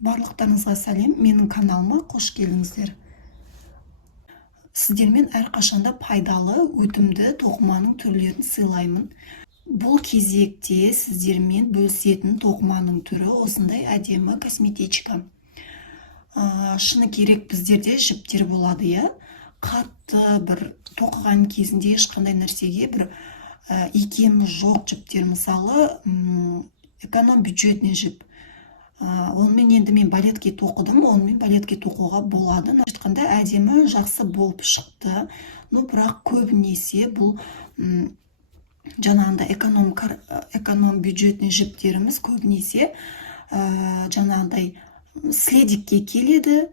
Барлықтарыңызға сәлем, менің каналыма қош келдіңіздер. Сіздермен әрқашанда пайдалы, өтімді тоқыманың түрлерін сыйлаймын. Бұл кезекте сіздермен бөлісетін тоқыманың түрі осындай әдемі косметичка. Шыны керек, біздерде жіптер болады, я. Қатты бір тоқыған кезінде ешқандай нәрсеге бір икемі жоқ жіптер, мысалы, эконом бюджетный жіп. Онымен енді мен балетке тоқыдым, онымен балетке тоқуға болады. Айтқанда әдемі, жақсы болып шықты. Бірақ көбінесе бұл жаңағында эконом бюджетный жіптеріміз көбінесе жаңағындай следикке келеді.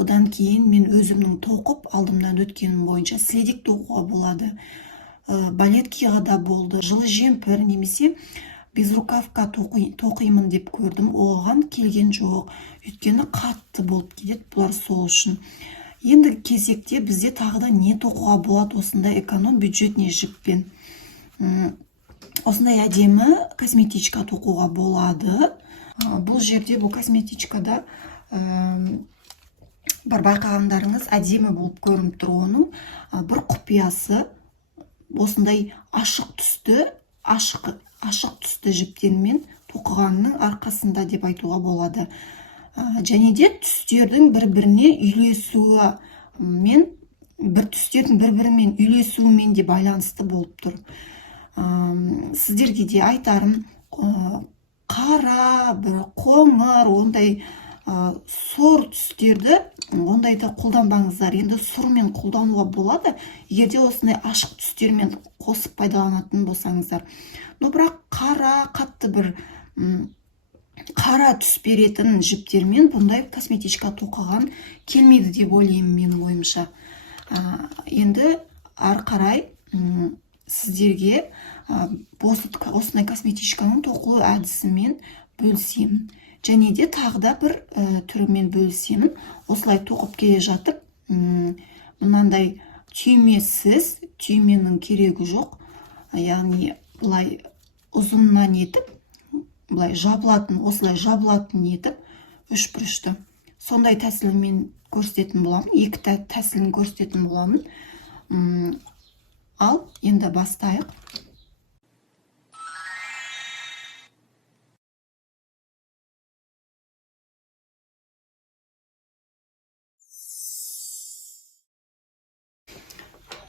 Одан кейін мен өзімнің тоқып алдымдан өткенім бойынша следик тоқуға болады. Балеткеға да болды. Жылы жемпір немесе безрукавка тоқимын деп көрдім, оған келген жоқ. Өйткені қатты болып келеді, бұлар сол үшін. Енді кезекте бізде тағы да не тоқуға болады осындай эконом бюджетный жіппен. Осындай әдемі косметичка тоқуға болады. Бұл жерде, бұл косметичкада бар байқағандарыңыз әдемі болып көрініп тұр оның. Бір құпиясы осындай ашық түсті жіптермен тоқығанның арқасында деп айтуға болады. Және де түстердің бір-біріне үйлесуімен де байланысты болып тұр. Сіздерге де айтарым, қара, бір қоңыр, ондай сұр түстерді ондайды қолданбаңыздар. Енді сұрмен қолдануға болады, егерде осындай ашық түстермен қосып пайдаланатын болсаңыздар. Бірақ қара, қатты бір қара түс беретін жіптермен бұндай косметичка тоқыған келмейді деп ойлаймын менің ойымша. Енді ары қарай сіздерге осындай косметичканың тоқылу әдісімен бөлісемін. Және де тағы да бір түрімен бөлісемін. Осылай тоқып келе жатып, мынандай түймесіз, түйменің керегі жоқ. Яғни бұлай ұзыннан етіп, бұлай жабылатын, осылай жабылатын етіп, үшбұрышты. Сондай тәсілмен көрсететін боламын, екі тәсілін көрсететін боламын. Ал енді бастайық.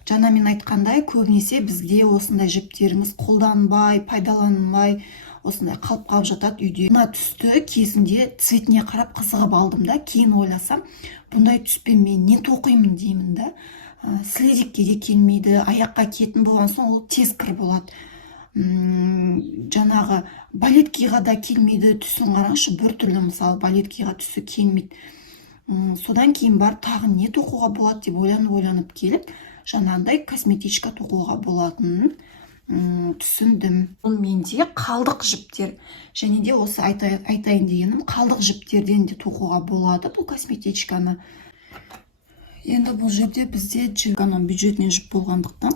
Жаңа мен айтқандай, көбінесе бізде осындай жіптеріміз қолданбай, пайдаланбай, осындай қалып жатады үйде. Мына түсті кезінде цветіне қарап қызығып алдым да, кейін ойласам, бұндай түспен мен не тоқимын деймін да. Следикке де келмейді, аяққа киетін болған соң ол тез кір болады. Жаңағы балеткеға да келмейді, түсін қараңызшы, бір түрлі, мысалы, балеткеға түсі келмейді. Содан кейін бар тағы не тоқуға болады деп ойланып келіп, жаңағындай косметичка тоқуға болатынын түсіндім. Бұл менде қалдық жіптер. Және де осы айтайын дегенім, қалдық жіптерден де тоқуға болады бұл косметичканы. Енді бұл жерде бізде эконом бюджетный жіп болғандықтан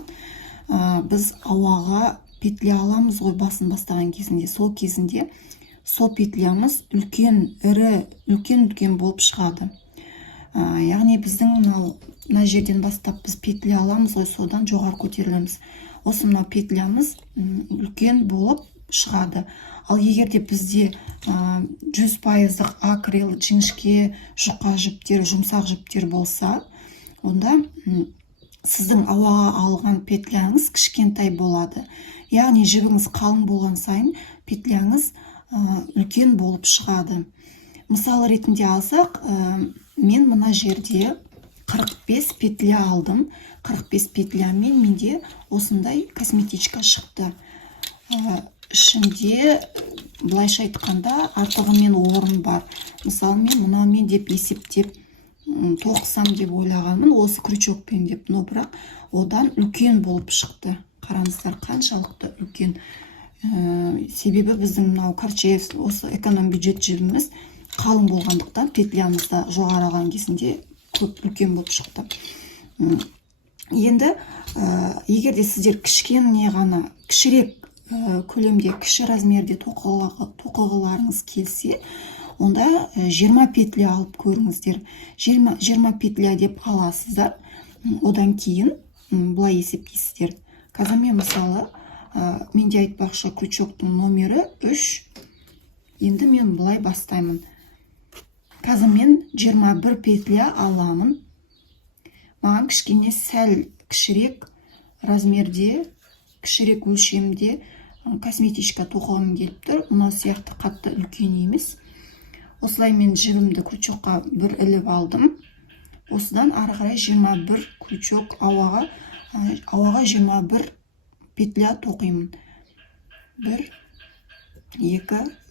біз ауаға петля аламыз ғой, басын бастаған кезінде. Сол кезінде сол петлямыз үлкен болып шығады. Яғни біздің мына жерден бастап біз петля аламыз ғой, содан жоғары көтерілеміз. Осы мына петлямыз үлкен болып шығады. Ал егерде бізде 100% акрил, жіңішке, жұқа жіптер, жұмсақ жіптер болса, онда сіздің ауаға алған петляңыз кішкентай болады. Яғни жібіңіз қалың болған сайын петляңыз үлкен болып шығады. Мысал ретінде алсақ, мен мына жерде 45 петля алдым. 45 петлямен менде осындай косметичка шықты. Ішінде, былайша айтқанда, артығымен орын бар. Мысалы, мен мынаумен деп есептеп тоқысам деп ойлағанмын, осы крючокпен деп. Бірақ одан үлкен болып шықты. Қараңыздар, қаншалықты үлкен. Себебі біздің мынау Карчев, осы эконом бюджет жібіміз қалың болғандықтан петлямызда жоғарылаған кезінде көп үлкен болып шықты. Енді егерде сіздер кішірек көлемде, кіші размерде тоқығыларыңыз келсе, онда 20 петля алып көріңіздер. 20 петля деп қаласыздар. Одан кейін былай есептейсіздер. Қазір мен мысалы менде айтпақшы крючоктың номері 3. Енді мен былай бастаймын. Қазір мен 21 петля аламын. Маған кішкене сәл кішірек размерде, кішірек өлшемде косметичка тоқығым келіп тұр. Мынау сияқты қатты үлкен емес. Осылай мен жібімді крючокқа бір іліп алдым. Осыдан ары қарай 21 крючок ауаға 21 петля тоқимын. 1, 2,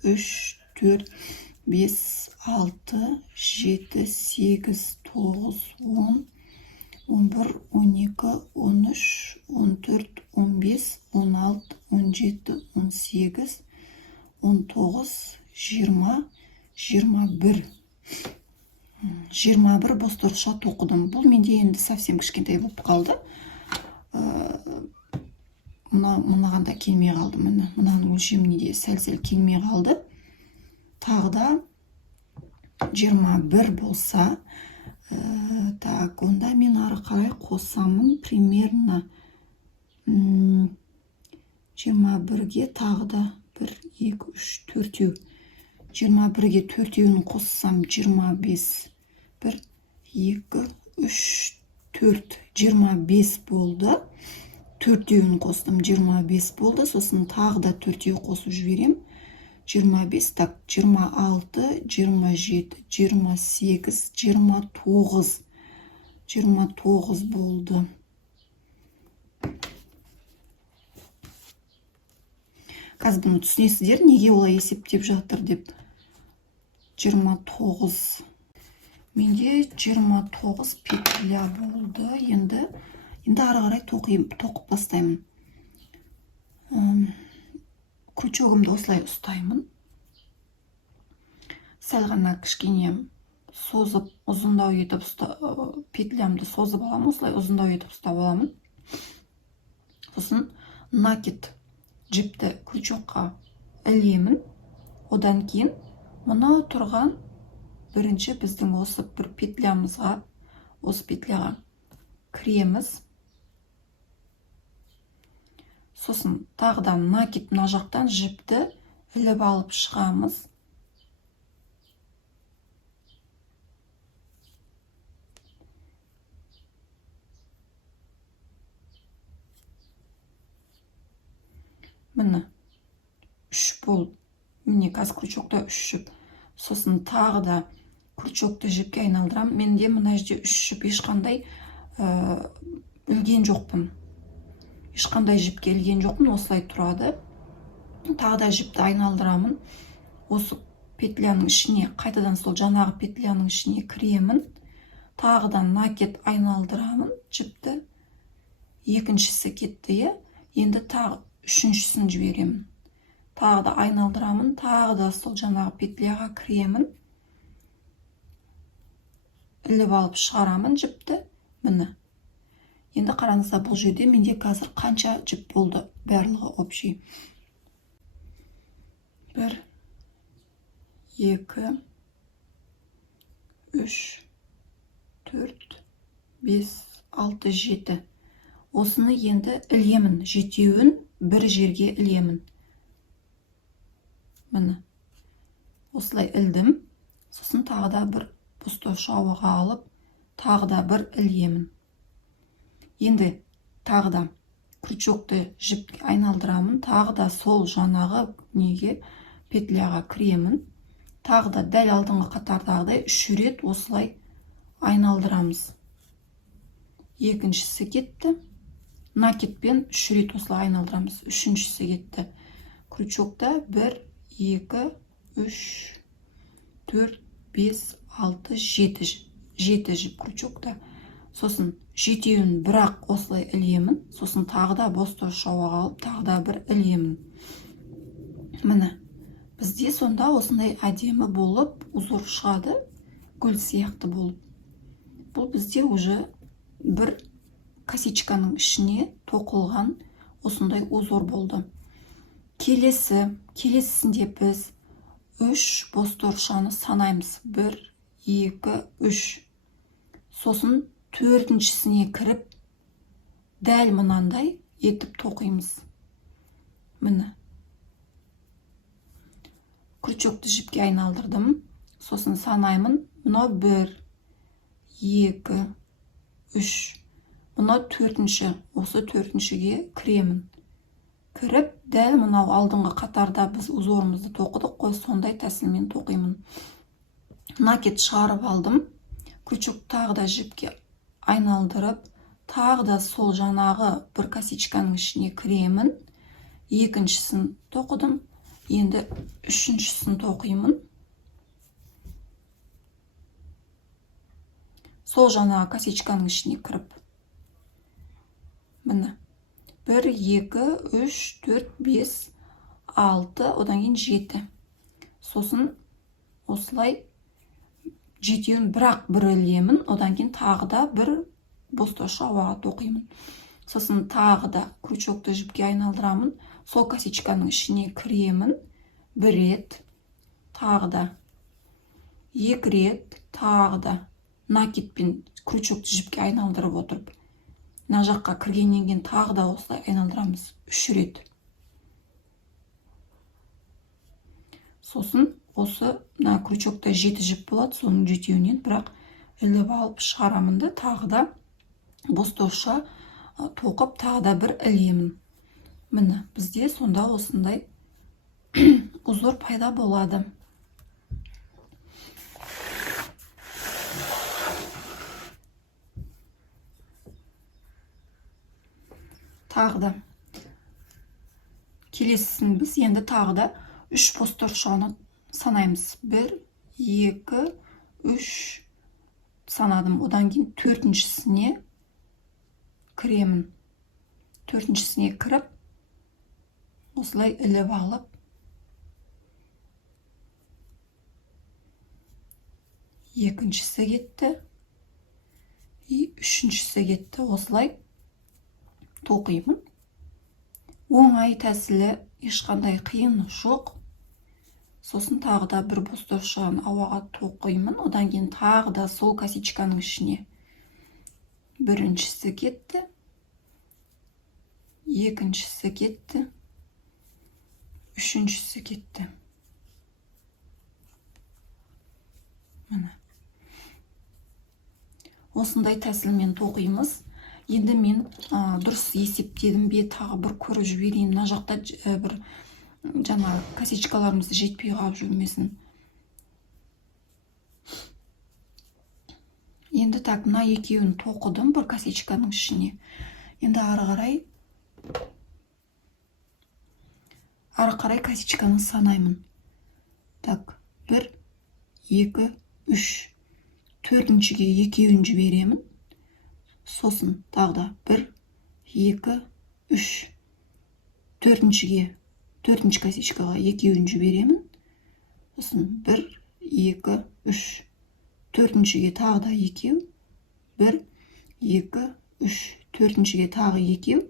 3, 4, 5, 6, 7, 8, 9, 10, 11, 12, 13, 14, 15, 16, 17, 18, 19, 20, 21. 21 бостырықша тоқыдым. Бұл менде енді совсем кішкентай болып қалды. Мынаған да келмей қалды. Мынаның өлшеміне де сәл-сәл келмей қалды. Тағы да 21 болса, так, онда мен ары қарай қосамын. Примерно 21-ге тағы да 1, 2, 3, 4. 21-ге 4-еуін қоссам 25. 1, 2, 3, 4. 25 болды. 4-еуін қостым, 25 болды. Сосын тағы да 4-еу қосып жіберем. 25, так, 26, 27, 28, 29. 29 болды. Қазір бұны түсінесіздер, неге олай есептеп жатыр деп. 29. Менде 29 петля болды. Енді ары қарай тоқып бастаймын. Крючогымды осылай ұстаймын. Сәл ғана кішкене созып, ұзындау етіп петлямды созып аламын. Осылай ұзындау етіп ұстап аламын. Сосын накид жіпті крючокқа ілемін. Одан кейін мынау тұрған бірінші біздің осы бір петлямызға, осы петляға кіреміз. Сосын тағыдан накид мына жақтан жіпті іліп алып шығамыз. Міне 3 болып, міне қазір крючокта 3 жіп. Сосын тағы да крючокты жіпке айналдырам. Менде мына жерде 3 жіп, ешқандай ілген жоқпын. Ешқандай жіпке ілген жоқпын, осылай тұрады. Тағы да жіпті айналдырамын. Осы петляның ішіне, қайтадан сол жаңағы петляның ішіне кіремін. Тағыдан накид айналдырамын жіпті. Екіншісі кетті, енді тағы үшіншісін жіберемін. Тағы да айналдырамын, тағы да сол жаңағы петляға кіремін. Іліп алып шығарамын жіпті. Міне. Енді қараңыздар, бұл жерде менде қазір қанша жіп болды барлығы общий. 1, 2, 3, 4, 5, 6, 7. Осыны енді ілемін. 7-еуін бір жерге ілемін. Міне. Осылай ілдім. Сосын тағы да бір бостырықша ауаға алып, тағы да бір ілемін. Енді тағы да крючокты жіпке айналдырамын. Тағы да сол жаңағы неге петляға кіремін. Тағы да дәл алдыңғы қатардағыдай 3 рет осылай айналдырамыз. Екіншісі кетті. Накидпен 3 рет осылай айналдырамыз. Үшіншісі кетті. Крючокта 1, 2, 3, 4, 5, 6, 7 жіп крючокта. Сосын 7-еуін бірақ осылай ілемін. Сосын тағы да бостырықша ауаға алып, тағы да бір ілемін. Міне, бізде сонда осындай әдемі болып узор шығады, гүл сияқты болып. Бұл бізде уже бір косичканың ішіне тоқылған осындай узор болды. Келесісінде біз 3 бос торшаны санаймыз. 1, 2, 3. Сосын төртіншісіне кіріп, дәл мынандай етіп тоқимыз. Міне. Крючокты жіпке айналдырдым. Сосын санаймын. Мынау 1, 2, 3. Мынау төртінші. Осы төртіншіге кіремін. Кіріп, дәл мынау алдыңғы қатарда біз узорымызды тоқыдық қой, сондай тәсілмен тоқимын. Накет шығарып алдым. Крючок тағы да жіпке айналдырып, тағы да сол жаңағы бір косичканың ішіне кіремін. Екіншісін тоқыдым. Енді үшіншісін тоқимын. Сол жаңағы косичканың ішіне кіріп. Міне. 1, 2, 3, 4, 5, 6, одан кейін 7. Сосын осылай жетеуін бірақ бір ілемін, одан кейін тағы да бір бос торша ауаға тоқимын. Сосын тағы да крючокты жіпке айналдырамын. Сол косичканың ішіне кіремін. 1 рет, тағы да 2 рет, тағы да накетпен крючокты жіпке айналдырып отырып, мына жаққа кіргеннен кейін тағы да осылай айналдырамыз. 3 рет. Сосын осы мына крючокта 7 жіп болады, соның жетеуінен бірақ іліп алып шығарамын да, тағы да бос торша тоқып, тағы да бір ілемін. Міне, бізде сонда осындай узор пайда болады. Тағы да келесісін біз енді тағы да 3 бос торшаны санаймыз. 1, 2, 3 санадым. Одан кейін төртіншісіне кіремін. Төртіншісіне кіріп, осылай іліп алып, екіншісі кетті, үшіншісі кетті. Осылай тоқимын. Оңай тәсілі, ешқандай қиын жоқ. Сосын тағы да бір бос торшаны ауаға тоқимын. Одан кейін тағы да сол косичканың ішіне біріншісі кетті, екіншісі кетті, үшіншісі кетті. Міне. Осындай тәсілмен тоқимыз. Енді мен дұрыс есептедім бе, тағы бір көріп жіберейін. Мына жақта бір жаңа косичкаларымызды жетпей қалып жүрмесін. Енді так, мына екеуін тоқыдым бір косичканың ішіне. Енді ары қарай косичканы санаймын. Так, 1, 2, 3. Төртіншіге екеуін жіберемін. Сосын тағы да 1, 2, 3. Төртінші косичкаға екеуін жіберемін. Сосын 1, 2, 3. Төртіншіге тағы да екеу. 1, 2, 3. Төртіншіге тағы екеу.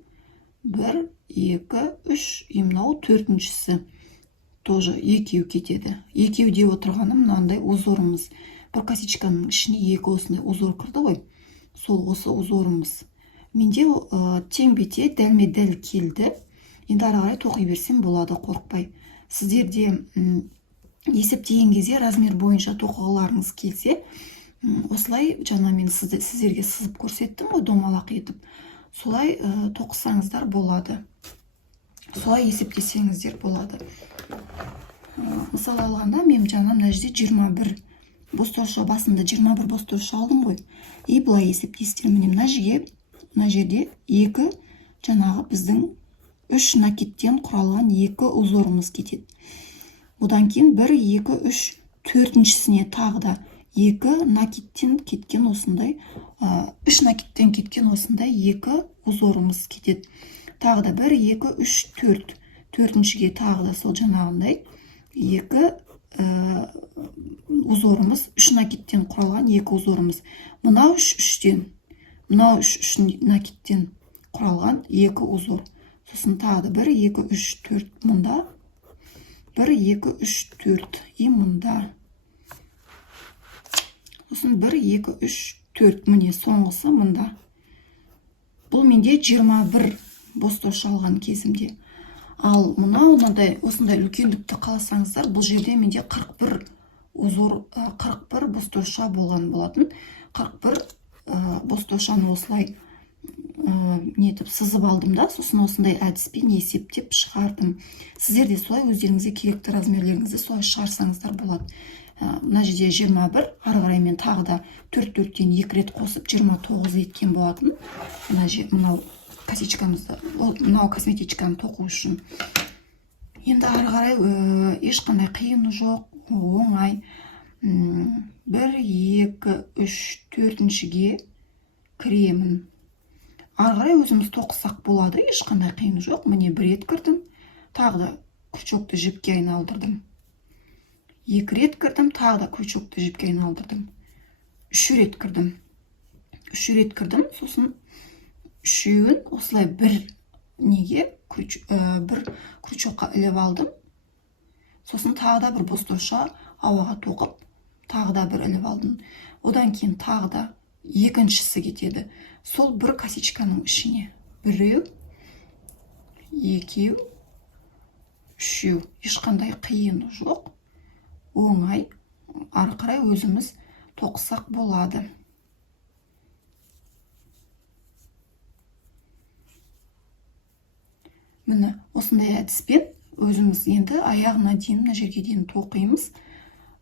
1, 2, 3. Мынау төртіншісі. Тоже екеу кетеді. Екеу деп отырғаным мынандай узорымыз. Бір косичканың ішіне екі осындай узор кірді ғой. Сол осы узорымыз. Менде тең-бете дәлме-дәл келді. Енді ары қарай тоқи берсем болады, қорықпай. Сіздерде есептеген кезде размер бойынша тоқығыларыңыз келсе, осылай жаңа мен сіздерге сызып көрсеттім ғой, домалақ етіп. Солай тоқысаңыздар болады. Солай есептесеңіздер болады. Мысалы алғанда мен жаңа мына жерде 21 бос торша, басында 21 бос торша алдым ғой. И былай есептейсіздер, міне мына жерде 2 жаңағы біздің 3 накеттен құралған 2 узорымыз кетеді. Одан кейін 1, 2, 3 төртіншісіне тағы да 2 накеттен кеткен осындай, 3 накеттен кеткен осындай 2 узорымыз кетеді. Тағы да 1, 2, 3, 4. Төртіншіге тағы да сол жаңағындай 2 узорымыз, 3 накеттен құралған 2 узорымыз. Мынау 3-3-тен, мынау 3 накеттен құралған 2 узор. Сосын тағы да 1, 2, 3, 4 мұнда 1 2 3 4 и мында. Сосын 1 2 3 4 міне соңғысы мында. Бұл менде 21 бостаушы алған кезімде. Ал мынау осындай үлкендікті қаласаңыздар, бұл жерде менде 41 41 бостауша болған болатын. 41 бостаушаны осылай нетіп сызып алдым да, сосын осындай әдіспен есептеп шығардым. Сіздер де солай өздеріңізге керекті размерлеріңізді солай шығарсаңыздар болады. Мына жерде 21, ары қарай мен тағы да 4-4-тен 2 рет қосып 29 еткен болатын. Мынау косичкамызды, мынау косметичканы тоқу үшін. Енді ары қарай ешқандай қиыны жоқ, оңай. 1 2 3 4-шіге кіремін. Ары қарай өзіміз тоқысақ болады, ешқандай қиыны жоқ. Міне 1 рет кірдім, тағы да крючокты жіпке айналдырдым. 2 рет кірдім, тағы да крючокты жіпке айналдырдым. 3 рет кірдім. 3 рет кірдім, сосын үшеуін осылай бір крючокқа іліп алдым. Сосын тағы да бір бостауша ауаға тоқып, тағы да бір іліп алдым. Одан кейін тағы да екіншісі кетеді. Сол бір косичканың ішіне. 1 2 3. Ешқандай қиыны жоқ. Оңай. Ары қарай өзіміз тоқысақ болады. Міне осындай әдіспен өзіміз енді аяғына дейін, мына жерге дейін тоқимыз.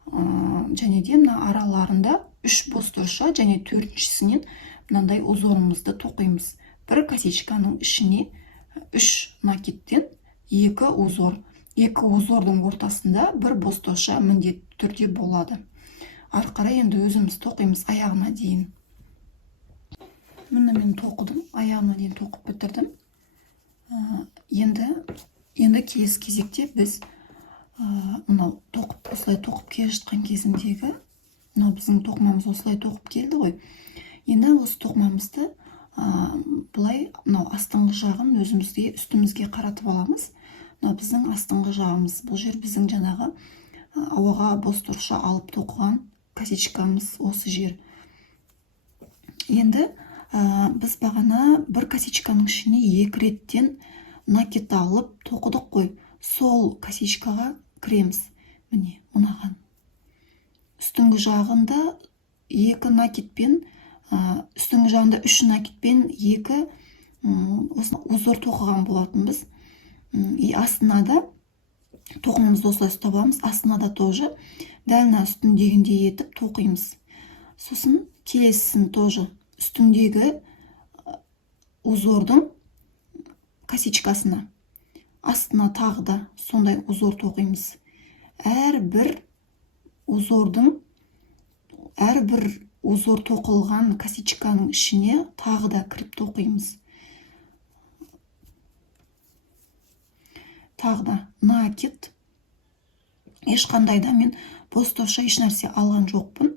Және де мына араларында 3 бостауша және 4-шісінен мынандай узорымызды тоқимыз. Бір косичканың ішіне 3 накидтен 2 узор. 2 узордың ортасында бір бостауша міндетті түрде болады. Ары қарай енді өзіміз тоқимыз аяғына дейін. Міне мен тоқыдым, аяғына дейін тоқып бітірдім. Енді келесі кезекте біз мынау осылай тоқып келе жатқан кезіндегі, мынау біздің тоқымамыз осылай тоқып келді ғой. Енді осы тоқымамызды бұлай мынау астыңғы жағын өзімізге үстімізге қаратып аламыз. Мынау біздің астыңғы жағымыз. Бұл жер біздің жаңағы ауаға бостауша алып тоқыған косичкамыз осы жер. Енді біз бағана бір косичканың ішіне 2 реттен накид алып тоқыдық қой. Сол косичкаға кіреміз. Міне, мынаған. Үстіңгі жағында 2 накидпен, үстіңгі жағында 3 накидпен 2 узор тоқыған болатынбыз. И астына да тоқымымызды осылай ұстап аламыз. Астына да тоже дәлна үстіндегіндей етіп тоқимыз. Сосын келесісін тоже үстіндегі узордың косичкасына, астына тағы да сондай узор тоқимыз. Әрбір узор тоқылған косичканың ішіне тағы да кіріп тоқимыз. Тағы да накид. Ешқандай да мен бостауша еш нәрсе алған жоқпын.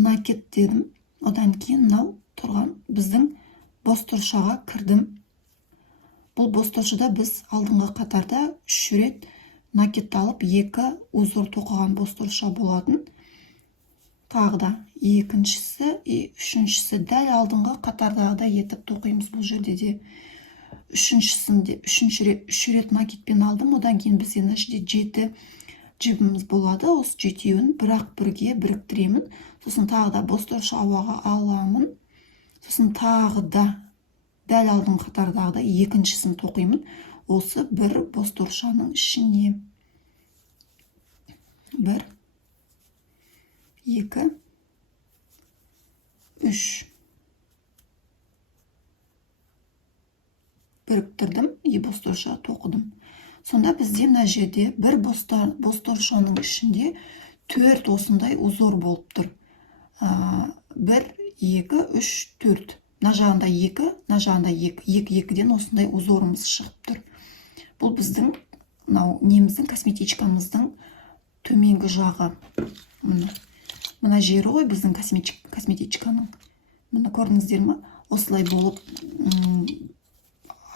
Накид дедім. Одан кейін мынау тұрған біздің бостаушаға кірдім. Бұл бостаушада біз алдыңғы қатарда 3 рет накид алып 2 узор тоқыған бостауша болатын. Тағы да екіншісі и үшіншісі дәл алдыңғы қатардағыдай етіп тоқимыз. Бұл жерде де 3 рет накидпен алдым. Одан кейін біз енді 7 жібіміз болады. Осы 7-еуін бірақ бірге біріктіремін. Сосын тағы да бостауша ауаға аламын. Сосын тағы да дәл алдыңғы қатардағыдай екіншісін тоқимын. Осы бір бостаушаның ішіне. 1 2 3 біріктірдім и бостауша тоқыдым. Сонда бізде мына жерде бір бостаушаның ішінде 4 осындай узор болып тұр. 1 2 3 4. Мына жағында 2, мына жағында 2-2-ден осындай узорымыз шығып тұр. Бұл біздің неміздің косметичкамыздың төменгі жағы. Мына жері ғой біздің косметичканың. Мына көрдіңіздер ме? Осылай болып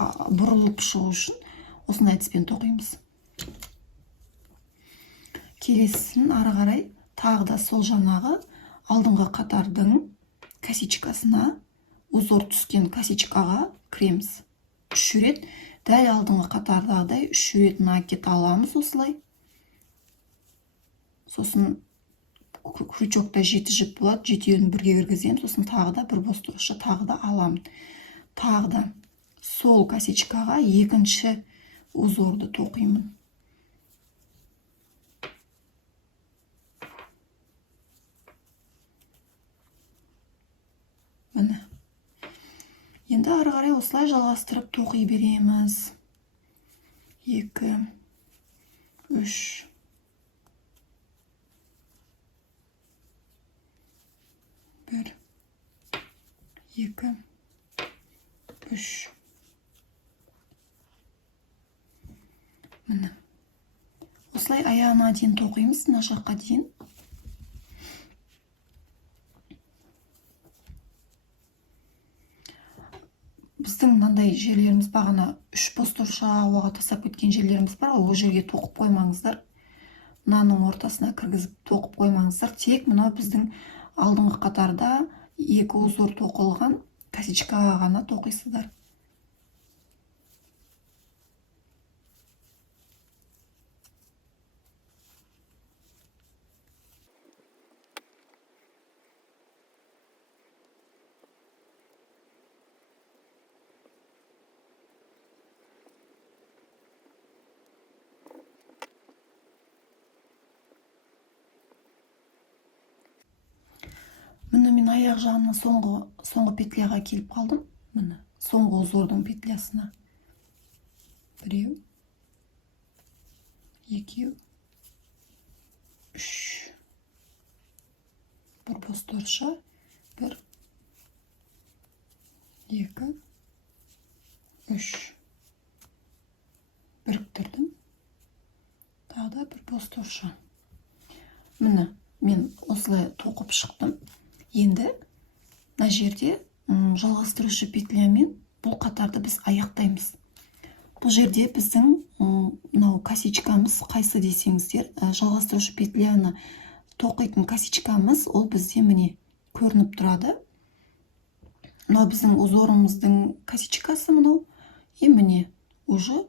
бұрылып шығу үшін осындай әдіспен тоқимыз. келесін ары қарай тағы да сол жаңағы алдыңғы қатардың косичкасына, узор түскен косичкаға кіреміз. 3 рет, дәл алдыңғы қатардағыдай 3 рет накид аламыз осылай. Сосын крючокта 7 жіп болады, 7-еуін бірге кіргіземін, сосын тағы да бір бостырықша тағы да аламын. Тағы да сол косичкаға екінші узорды тоқимын. Міне. Енді ары қарай осылай жалғастырып тоқи береміз. 2, 3, 1, 2, 3. Міне. Осылай аяғына дейін тоқимыз, мына жаққа дейін. Біздің мынандай жерлеріміз бағана 3 бостырша ауаға тастап кеткен жерлеріміз бар, ол жерге тоқып қоймаңыздар. Мынаның ортасына кіргізіп тоқып қоймаңыздар. Тек мынау біздің алдыңғы қатарда 2 узор тоқылған косичкаға ғана тоқисыздар. Міне мен аяқ жағына соңғы петляға келіп қалдым. Міне соңғы узордың петлясына. 1, 2, 3. Бір бостырша, 1, 2, 3. Біріктірдім. Тағы да бір бостырша. Міне мен осылай тоқып шықтым. Енді мына жерде жалғастырушы петлямен бұл қатарды біз аяқтаймыз. Бұл жерде біздің мынау косичкамыз қайсы десеңіздер, жалғастырушы петляны тоқитын косичкамыз ол бізде міне көрініп тұрады. Мынау біздің узорымыздың косичкасы мынау. И міне уже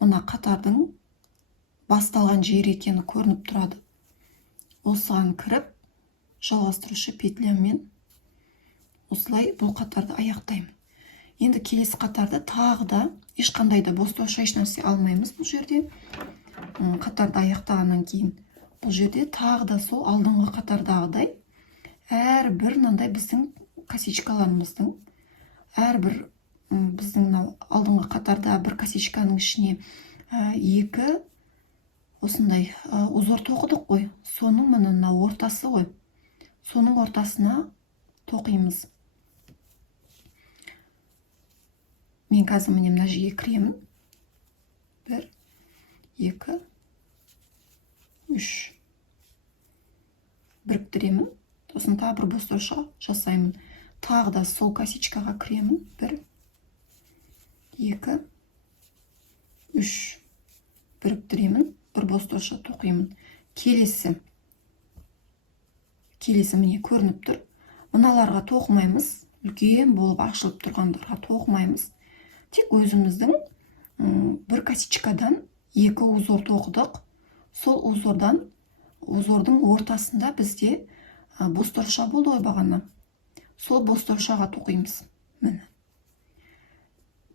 мына қатардың басталған жер екені көрініп тұрады. Осыған кіріп жалғастырушы петлямен осылай бұл қатарды аяқтаймын. Енді келесі қатарды тағы да ешқандай да бостырша ешнәрсе алмаймыз бұл жерде. Қатарды аяқтағаннан кейін бұл жерде тағы да сол алдыңғы қатардағыдай әрбір мынандай біздің косичкаларымыздың әрбір біздің алдыңғы қатарда бір косичканың ішіне 2 осындай узор тоқыдық қой. Соның мына ортасы ғой. Соның ортасына тоқимыз. Мен қазір міне мына жерге кіремін. 1, 2, 3. Біріктіремін. Сосын тағы бір бостырша жасаймын. Тағы да сол косичкаға кіремін. 1, 2, 3. Біріктіремін. Бір бостырша тоқимын. Келесі міне көрініп тұр. Мыналарға тоқымаймыз. Үлкен болып ашылып тұрғандарға тоқымаймыз. Тек өзіміздің бір косичкадан 2 узор тоқыдық. Сол узордың ортасында бізде бостырша болды ғой бағана. Сол бостыршаға тоқимыз. Міне.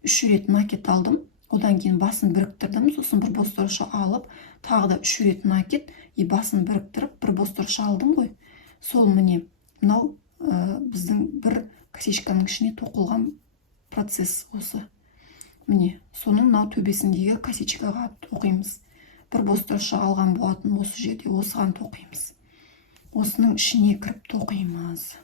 3 рет накид алдым. Одан кейін басын біріктірдім. Сосын бір бостырша алып, тағы да 3 рет накид, и басын біріктіріп, бір бостырша алдым ғой. Сол міне мынау біздің бір косичканың ішіне тоқылған процесс осы. Міне соның мынау төбесіндегі косичкаға тоқимыз. Бір бостырша алған болатын осы жерде, осыған тоқимыз. Осының ішіне кіріп тоқимыз.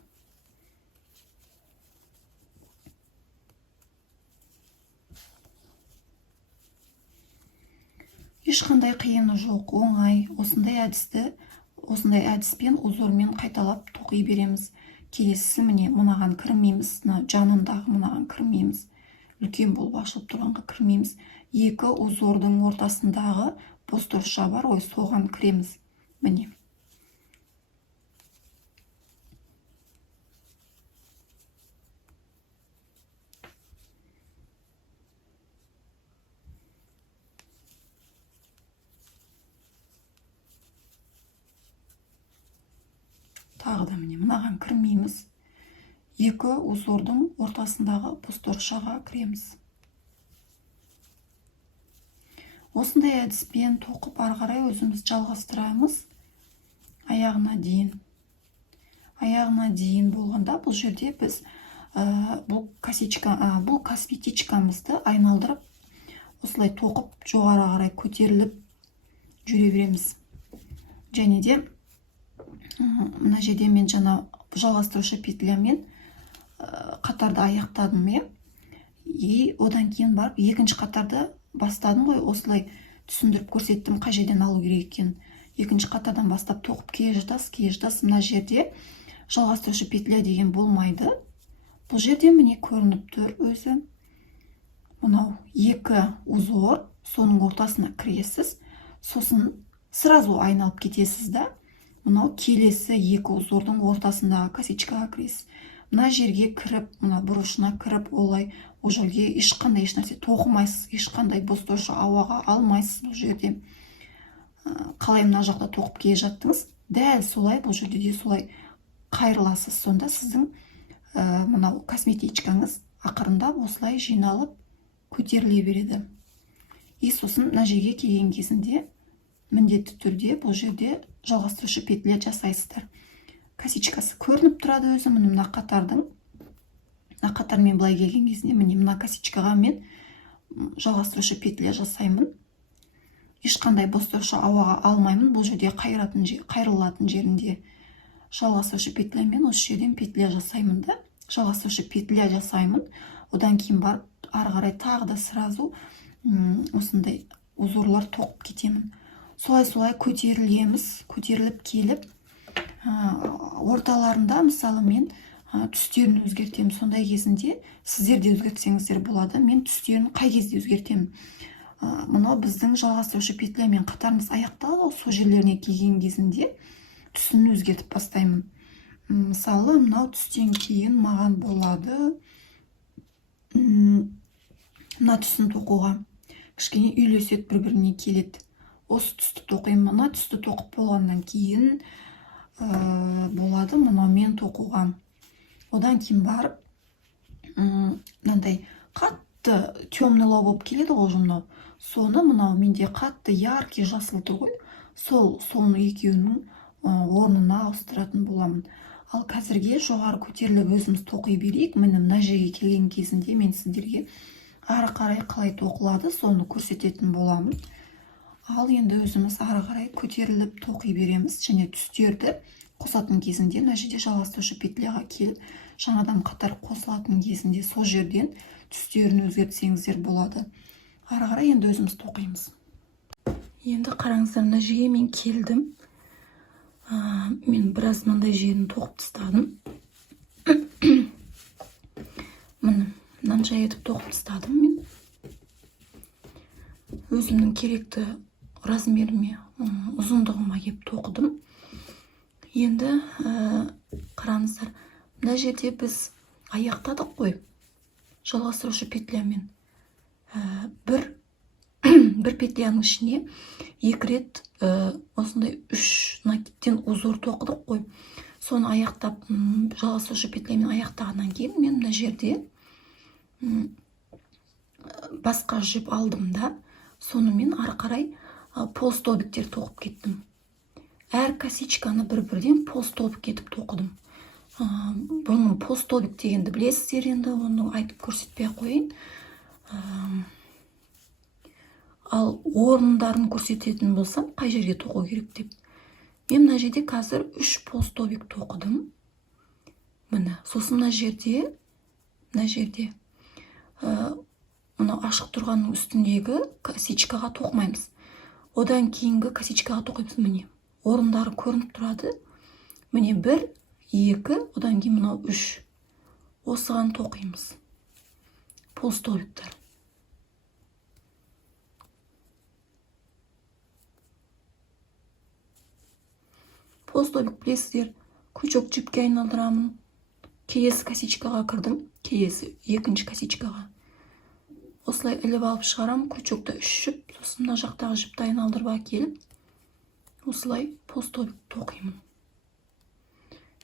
Ешқандай қиыны жоқ, оңай. Осындай әдіспен узормен қайталап тоқи береміз. Келесі міне мынаған кірмейміз, жанындағы мынаған кірмейміз. Үлкен болып ашылып тұрғанға кірмейміз. 2 узордың ортасындағы бостырша бар ғой, соған кіреміз. міне. Тағы да міне мынаған кірмейміз. Екі узордың ортасындағы бозторшаға кіреміз. Осындай әдіспен тоқып ары қарай өзіміз жалғастырамыз аяғына дейін. Аяғына дейін болғанда бұл жерде біз бұл косметичкамызды айналдырып осылай тоқып жоғары қарай көтеріліп жүре береміз. Және де мына жерде мен жаңа жалғастырушы петлямен қатарды аяқтадым, и одан кейін барып екінші қатарды бастадым ғой, осылай түсіндіріп көрсеттім қай жерден алу керек екенін. Екінші қатардан бастап тоқып келе жатасыз. Мына жерде жалғастырушы петля деген болмайды. Бұл жерде міне көрініп тұр өзі. Мынау екі узор, соның ортасына кіресіз, сосын сразу айналып кетесіз да. Мынау келесі екі узордың ортасындағы косичкаға кіресіз. Мына жерге кіріп, мына бұрышына кіріп, олай ол жерге ешқандай ешнәрсе тоқымайсыз, ешқандай бозторша ауаға алмайсыз. Бұл жерде қалай мына жақта тоқып келе жаттыңыз, дәл солай бұл жерде де солай қайрыласыз. Сонда сіздің мынау косметичкаңыз ақырындап осылай жиналып көтеріле береді. И сосын мына жерге келген кезінде міндетті түрде бұл жерде жалғастырушы петля жасайсыздар. Косичкасы көрініп тұрады өзі, мына қатардың. Мына қатармен былай келген кезінде міне мына косичкаға мен жалғастырушы петля жасаймын. Ешқандай бозторша ауаға алмаймын. Бұл жерде қайрылатын жерінде жалғастырушы петлямен осы жерден петля жасаймын да. Жалғастырушы петля жасаймын. Одан кейін барып ары қарай тағы да сразу осындай узорлар тоқып кетемін. Солай көтерілеміз, көтеріліп келіп орталарында мысалы мен түстерін өзгертемін. Сондай кезінде сіздер де өзгертсеңіздер болады. Мен түстерін қай кезде өзгертемін? Мынау біздің жалғастырушы петлямен қатарымыз аяқталды, сол жерлеріне келген кезінде түсін өзгертіп бастаймын. Мысалы, мынау түстен кейін маған болады мына түсін тоқуға. Кішкене үйлеседі, бір-біріне келеді. Осы түсті тоқимын. Мына түсті тоқып болғаннан кейін болады мынаумен тоқуға. Одан кейін барып мынандай қатты темныйлау болып келеді ғой мынау. Соны мынау менде қатты яркий жасыл тұр ғой. Соны екеуінің орнына ауыстыратын боламын. Ал қазірге жоғары көтеріліп өзіміз тоқи берейік. Мына жерге келген кезінде мен сіздерге ары қарай қалай тоқылады, соны көрсететін боламын. Ал енді өзіміз ары қарай көтеріліп тоқи береміз. Және түстерді қосатын кезінде мына жерде жалғастырушы петляға келіп, жаңадан қатар қосылатын кезінде сол жерден түстерін өзгертсеңіздер болады. Ары қарай енді өзіміз тоқимыз. Енді қараңыздар, мына жерге мен келдім. Мен біраз мынандай жерін тоқып тастадым. Мынанша етіп тоқып тастадым мен. Өзімнің керекті размеріме, ұзындығыма кеп тоқыдым. Енді қараңыздар, мына жерде біз аяқтадық қой жалғастырушы петлямен. Бір петляның ішіне екі рет осындай 3 накидтен узор тоқыдық қой. Соны аяқтап, жалғастырушы петлямен аяқтағаннан кейін мен мына жерде басқа жіп алдым да, сонымен ары қарай полстолбиктер тоқып кеттім. Әр косичканы бір-бірден полстолбик кетіп тоқыдым. Бұның полстолбик дегенді білесіздер, енді оны айтып көрсетпей қойын. Ал орындарын көрсететін болсам, қай жерге тоқу керек деп. Мен мына жерде қазір 3 полстолбик тоқыдым. Міне, сосын мына жерде мына ашық тұрғанның үстіндегі косичкаға тоқымаймыз. Одан кейінгі косичкаға тоқимыз. Міне, орындары көрініп тұрады. Міне 1, 2, одан кейін мынау 3. Осыған тоқимыз. Полстолбиктер. полстолбик білесіздер, крючок жіпке айналдырамын. Келесі косичкаға кірдім, келесі екінші косичкаға. Осылай іліп алып шығарам, крючокта 3 жіп, сосын мына жақтағы жіпті айналдырып әкеліп, осылай полстолбик тоқимын.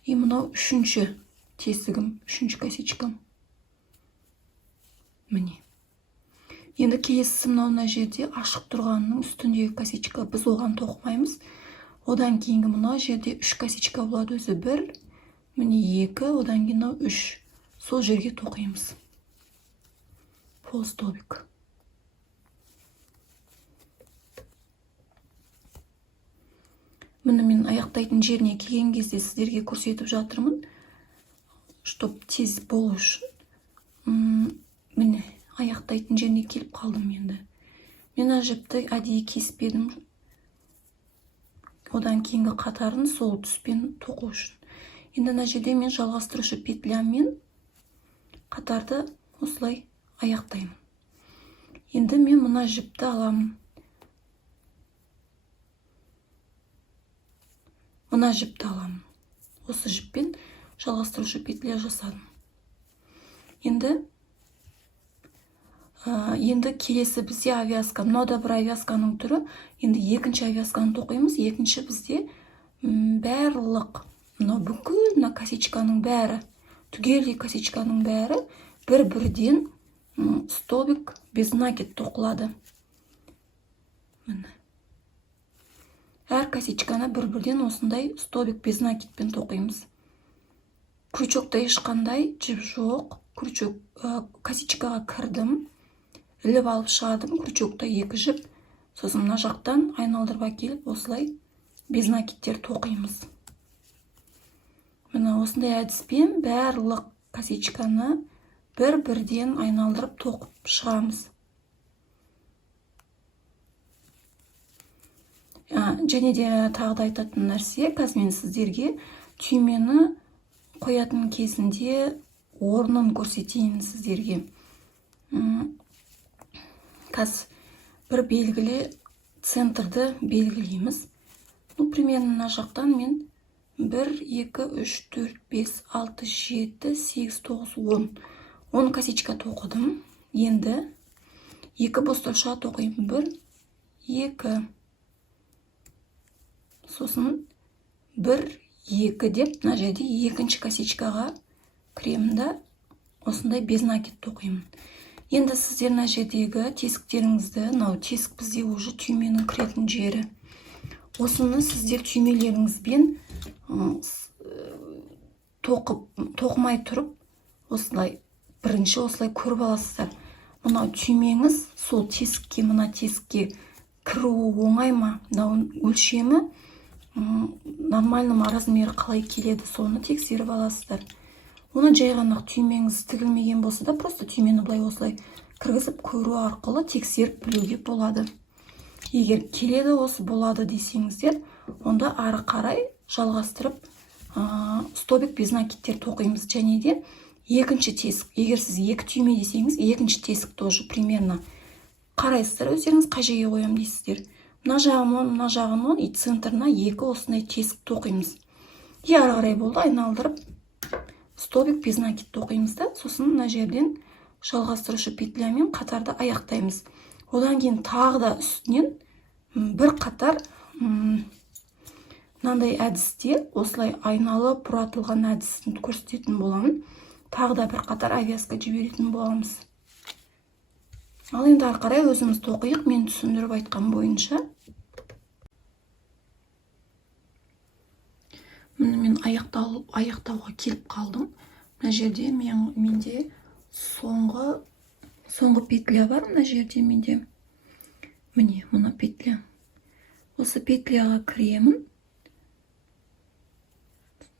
И мынау үшінші тесігім, үшінші косичкам. Міне. Енді келесі мына жерде ашық тұрғанның үстіндегі косичка, біз оған тоқымаймыз. Одан кейінгі мына жерде 3 косичка болады, өзі 1, міне 2, одан кейін 3. Сол жерге тоқимыз. Полстолбик. Міне мен аяқтайтын жеріне келген кезде сіздерге көрсетіп жатырмын, чтоб тез болу үшін. Міне аяқтайтын жеріне келіп қалдым енді. Мен жіпті әдейі кеспедім. Одан кейінгі қатарын сол түспен тоқу үшін. Енді мына жерде мен жалғастырушы петлямен қатарды осылай аяқтаймын. Енді мен мына жіпті аламын. Мына жіпті аламын. Осы жіппен жалғастырушы петля жасадым. Енді келесі бізде авязка. Мынау да бір авязканың түрі. Енді екінші авязканы тоқимыз. Екінші бізде барлық, мынау бүкіл мына косичканың бәрі, түгелдей косичканың бәрі бір-бірден столбик без накид тоқылады. Міне. Әр косичканы бір-бірден осындай столбик без накидпен тоқимыз. Крючокта ешқандай жіп жоқ. Косичкаға кірдім, іліп алып шығадым, крючокта 2 жіп, сосын мына жақтан айналдырып әкеліп, осылай без накидтер тоқимыз. Міне осындай әдіспен барлық косичканы бір-бірден айналдырып тоқып шығамыз. Және де тағы да айтатын нәрсе, қазір мен сіздерге түймені қоятын кезінде орнын көрсетейін сіздерге. Қазір бір белгілі центрді белгілейміз. Примерно мына жақтан мен 1, 2, 3, 4, 5, 6, 7, 8, 9, 10 косичка тоқыдым. Енді 2 бостошқа тоқимын. 1, 2. Сосын 1, 2 деп, мына жерде екінші косичкаға кіремін да, осындай без накид тоқимын. Енді сіздер мына жердегі тесіктеріңізді, мынау тесік бізде уже түйменің кіретін жері. Осыны сіздер түймелеріңізбен тоқымай тұрып, осылай бірінші осылай көріп аласыздар. Мынау түймеңіз сол тесікке, мына тесікке кіруі оңай ма? Мынау өлшемі нормальный размері қалай келеді, соны тексеріп аласыздар. Оны жай ғана түймеңіз тігілмеген болса да, просто түймені былай осылай кіргізіп көру арқылы тексеріп білуге болады. Егер келеді осы болады десеңіздер, онда ары қарай жалғастырып столбик без накидтер тоқимыз. Және де екінші тесік, егер сіз 2 түйме десеңіз, екінші тесік тоже примерно қарайсыздар, өздеріңіз қай жерге қоям дейсіздер. Мына жағын 10, и центрына 2 осындай тесік тоқимыз. И ары қарай болды, айналдырып столбик без накид тоқимыз да, сосын мына жерден жалғастырушы петлямен қатарды аяқтаймыз. Одан кейін тағы да үстінен бір қатар мынандай әдісте осылай айналып бұратылған әдісін көрсететін боламын. Тағы да бір қатар авязка жіберетін боламыз. Ал енді ары қарай өзіміз тоқиық, мен түсіндіріп айтқан бойынша. Мен аяқтауға келіп қалдым. Мына жерде менде соңғы петля бар, мына жерде менде. Міне, мына петля. Осы петляға кіремін.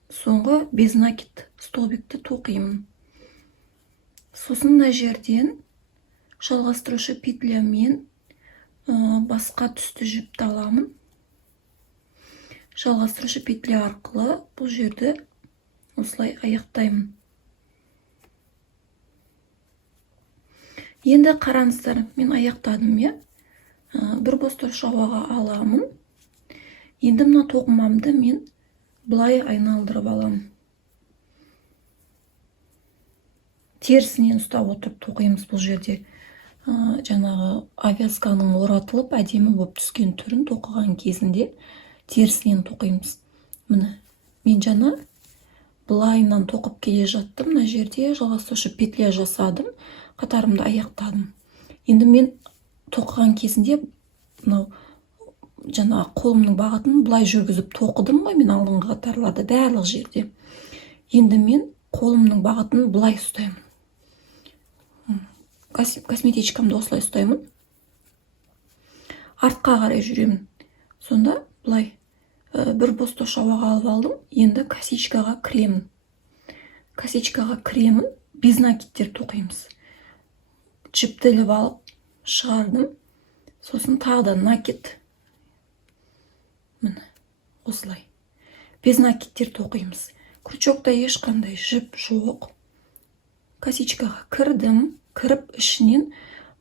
Соңғы без накид столбикті тоқимын. Сосын мына жерден жалғастырушы петлямен басқа түсті жіпті аламын. Жалғастырушы петля арқылы бұл жерді осылай аяқтаймын. Енді қараңыздар, мен аяқтадым, бір бос торшауаға аламын. Енді мына тоқымамды мен былай айналдырып аламын. Терісінен ұстап отырып тоқимыз бұл жерде. Жаңағы обвязканың оратылып әдемі болып түскен түрін тоқыған кезінде терісінен тоқимыз. Міне, мен жаңа былайынан тоқып келе жаттым. Мына жерде жалғастырушы петля жасадым, қатарымды аяқтадым. Енді мен тоқыған кезінде мынау жаңағы қолымның бағытын былай жүргізіп тоқыдым ғой, мен алдыңғы қатарларда барлық жерде. Енді мен қолымның бағытын былай ұстаймын. Косметичкамды осылай ұстаймын. Артқа қарай жүремін. Сонда былай бір бос тошауға алып алдым. Енді косичкаға кіремін. Косичкаға кіремін. Без накидтер тоқимыз. Жіпті іліп алып шығардым. Сосын тағы да накид. Міне, осылай. Без накидтер тоқимыз. Крючокта ешқандай жіп жоқ. Косичкаға кірдім. Кіріп ішінен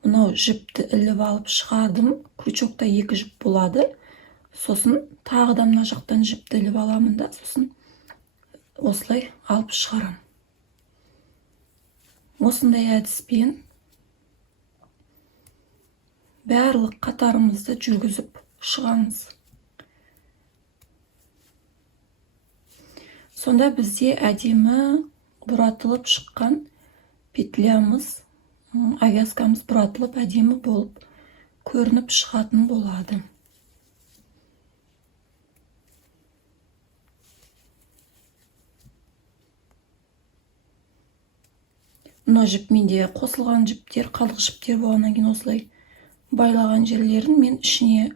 мынау жіпті іліп алып шығардым. Крючокта 2 жіп болады. Сосын тағы да мына жақтан жіпті іліп аламын да, сосын осылай алып шығарам. Осындай әдіспен барлық қатарымызды жүргізіп шығамыз. Сонда бізде әдемі бұратылып шыққан петлямыз, обвязкамыз бұратылып әдемі болып көрініп шығатын болады. Мына жіп менде қосылған жіптер, қалдық жіптер болғаннан кейін осылай байлаған жерлерін мен ішіне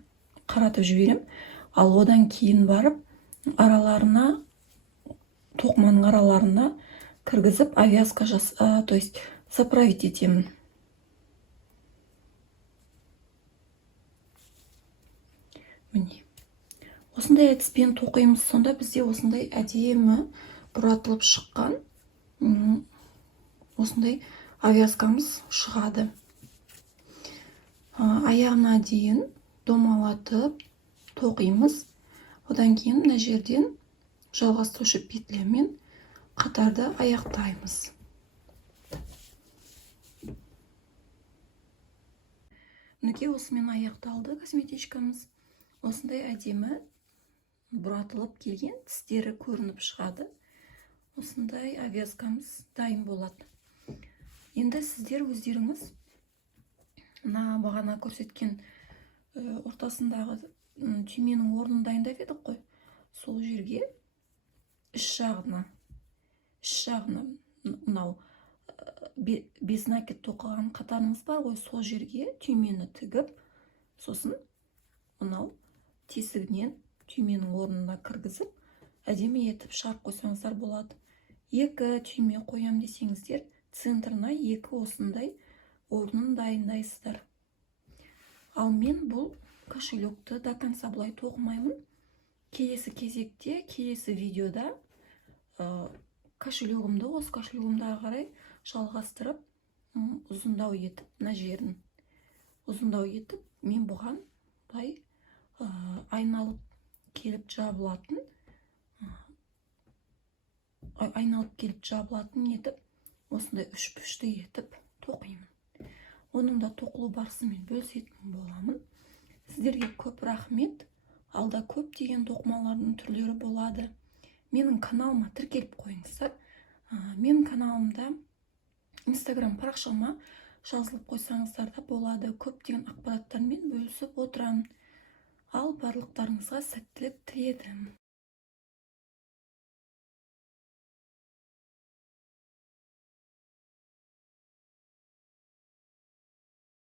қаратып жіберем. Ал одан кейін барып араларына, тоқыманың араларына кіргізіп обвязка то есть заправить етемін. Міне. Осындай әдіспен тоқимыз. Сонда бізде осындай әдемі бұратылып шыққан осындай обвязкамыз шығады. Аяғына дейін домалатып тоқимыз. Одан кейін мына жерден жалғастырушы петлямен қатарды аяқтаймыз. Мінекей осымен аяқталды косметичкамыз. Осындай әдемі бұратылып келген тістері көрініп шығады. Осындай обвязкамыз дайын болады. Енді сіздер өздеріңіз бағана көрсеткен ортасындағы түйменің орнын дайындап едік қой. Сол жерге іш жағына мынау без накид тоқыған қатарымыз бар ғой, сол жерге түймені тігіп, сосын мынау тесігінен түйменің орнына кіргізіп, әдемі етіп шығарып қойсаңыздар болады. 2 түйме қоям десеңіздер, центрына 2 осындай орнын дайындайсыздар. Ал мен бұл кошелекті до конца былай тоқымаймын. Келесі кезекте, келесі видеода кошелегімді, осы кошелегімді қарай жалғастырып, ұзындау етіп, мына жерін ұзындау етіп, мен бұған былай айналып келіп жабылатын етіп, осындай үш-пүшті етіп тоқимын. Оның да тоқылу барысымен бөлісетін боламын. Сіздерге көп рахмет. Алда көп деген тоқымалардың түрлері болады. Менің каналыма тіркеліп қойыңыздар. Менің каналымда Instagram парақшама жазылып қойсаңыздар да болады. Көптеген ақпараттармен бөлісіп отырамын. Ал барлықтарыңызға сәттілік тіледім.